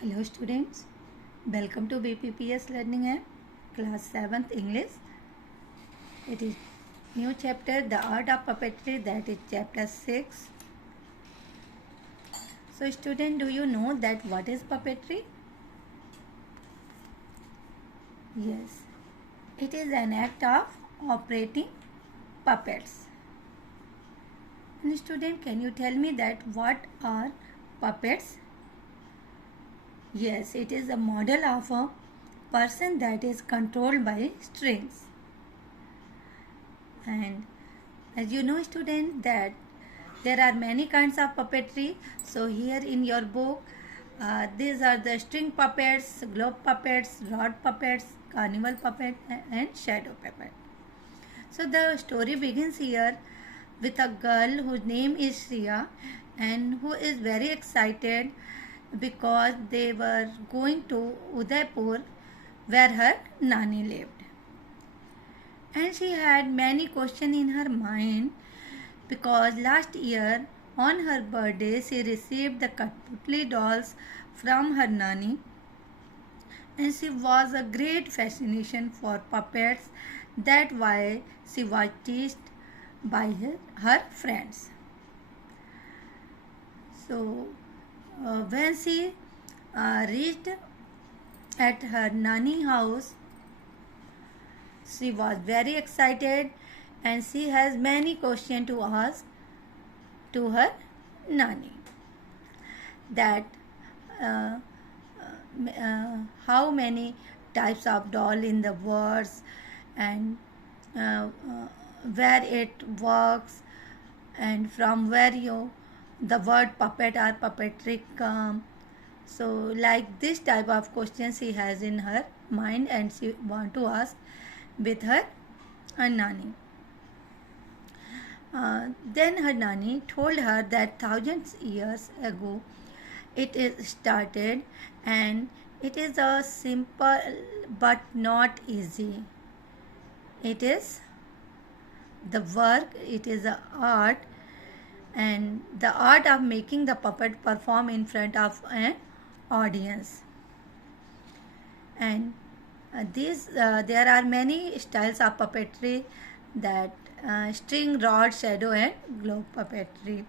Hello students, welcome to BPPS Learning App, class 7th English. It is new chapter, The Art of Puppetry, that is chapter 6. So student, do you know that what is puppetry? Yes, it is an act of operating puppets. And student, can you tell me that what are puppets? Yes, it is a model of a person that is controlled by strings. And as you know student that there are many kinds of puppetry. So here in your book, these are the string puppets, globe puppets, rod puppets, carnival puppet and shadow puppet. So the story begins here with a girl whose name is Shriya and who is very excited because they were going to Udaipur where her Nani lived. And she had many questions in her mind because last year on her birthday she received the Kathputli dolls from her Nani, and she was a great fascination for puppets. That's why she was teased by her friends. So when she reached at her Nani house, she was very excited and she has many questions to ask to her Nani. That how many types of doll in the words and where it works and from where the word puppet or puppetry come. So like this type of questions she has in her mind and she want to ask with her Nani. Then her Nani told her that thousands years ago it is started and it is a simple but not easy. It is the work, it is the art and the art of making the puppet perform in front of an audience. And there are many styles of puppetry, that string, rod, shadow and globe puppetry.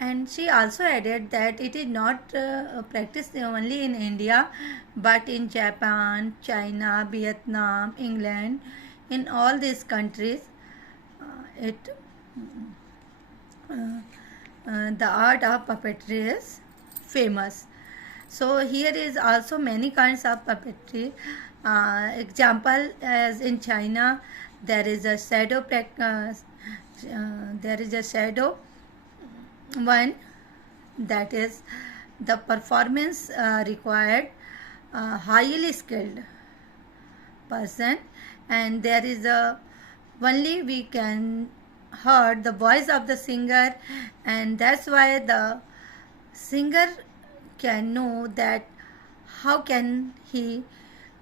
And she also added that it is not practiced only in India but in Japan, China, Vietnam, England. In all these countries the art of puppetry is famous. So here is also many kinds of puppetry. Example, as in China there is a shadow one, that is the performance required highly skilled person, and there is a only we can heard the voice of the singer, and that's why the singer can know that how can he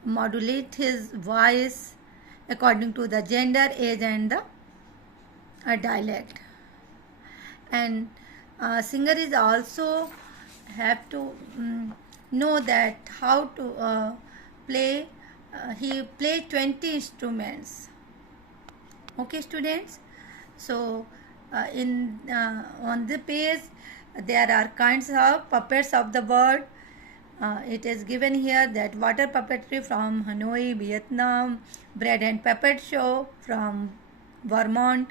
modulate his voice according to the gender, age and the dialect. And singer is also have to know that how to play. He play 20 instruments. Okay students, so in on the page there are kinds of puppets of the bird. It is given here that water puppetry from Hanoi, Vietnam, bread and puppet show from Vermont,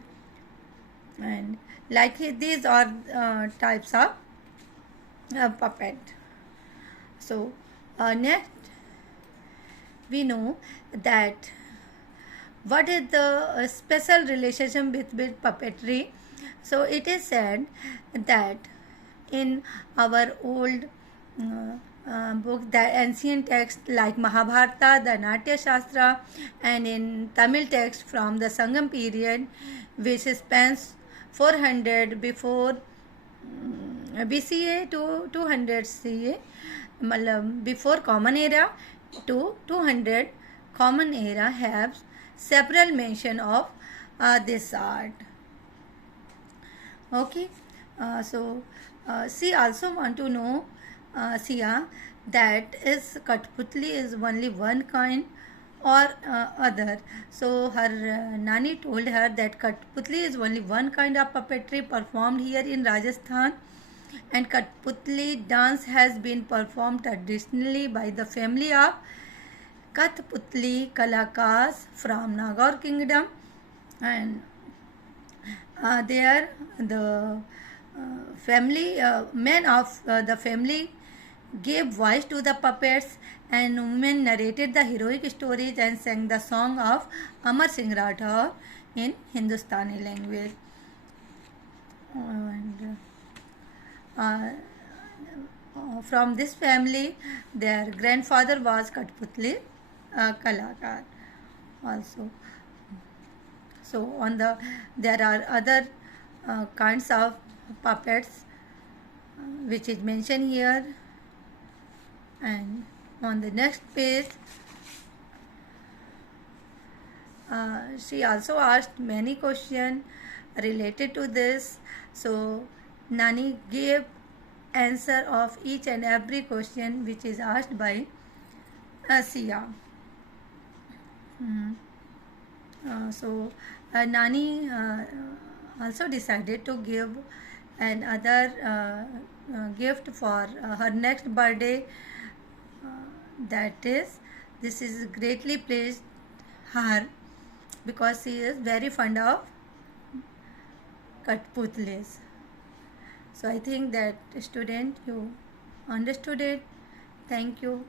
and like these are types of puppet. So next we know that what is the special relationship with puppetry. So it is said that in our old book, the ancient text like Mahabharata, the Natya Shastra, and in Tamil text from the Sangam period, which spans 400 before BCA to 200 CA, before Common Era to 200 Common Era, have several mention of this art. Okay, so she also want to know Sia that is Kathputli is only one kind or other. So her Nani told her that Kathputli is only one kind of puppetry performed here in Rajasthan, and Kathputli dance has been performed traditionally by the family of Kathputli Kalakars from Nagaur kingdom, and there the family men of the family gave voice to the puppets, and women narrated the heroic stories and sang the song of Amar Singh Rathore in Hindustani language. And from this family, their grandfather was Kathputli Kalakar also. So on the there are other kinds of puppets which is mentioned here, and on the next page she also asked many questions related to this. So Nani gave answer of each and every question which is asked by Sia. So Nani also decided to give another gift for her next birthday. That is, this is greatly pleased her because she is very fond of Kathputlis. So I think that student you understood it. Thank you.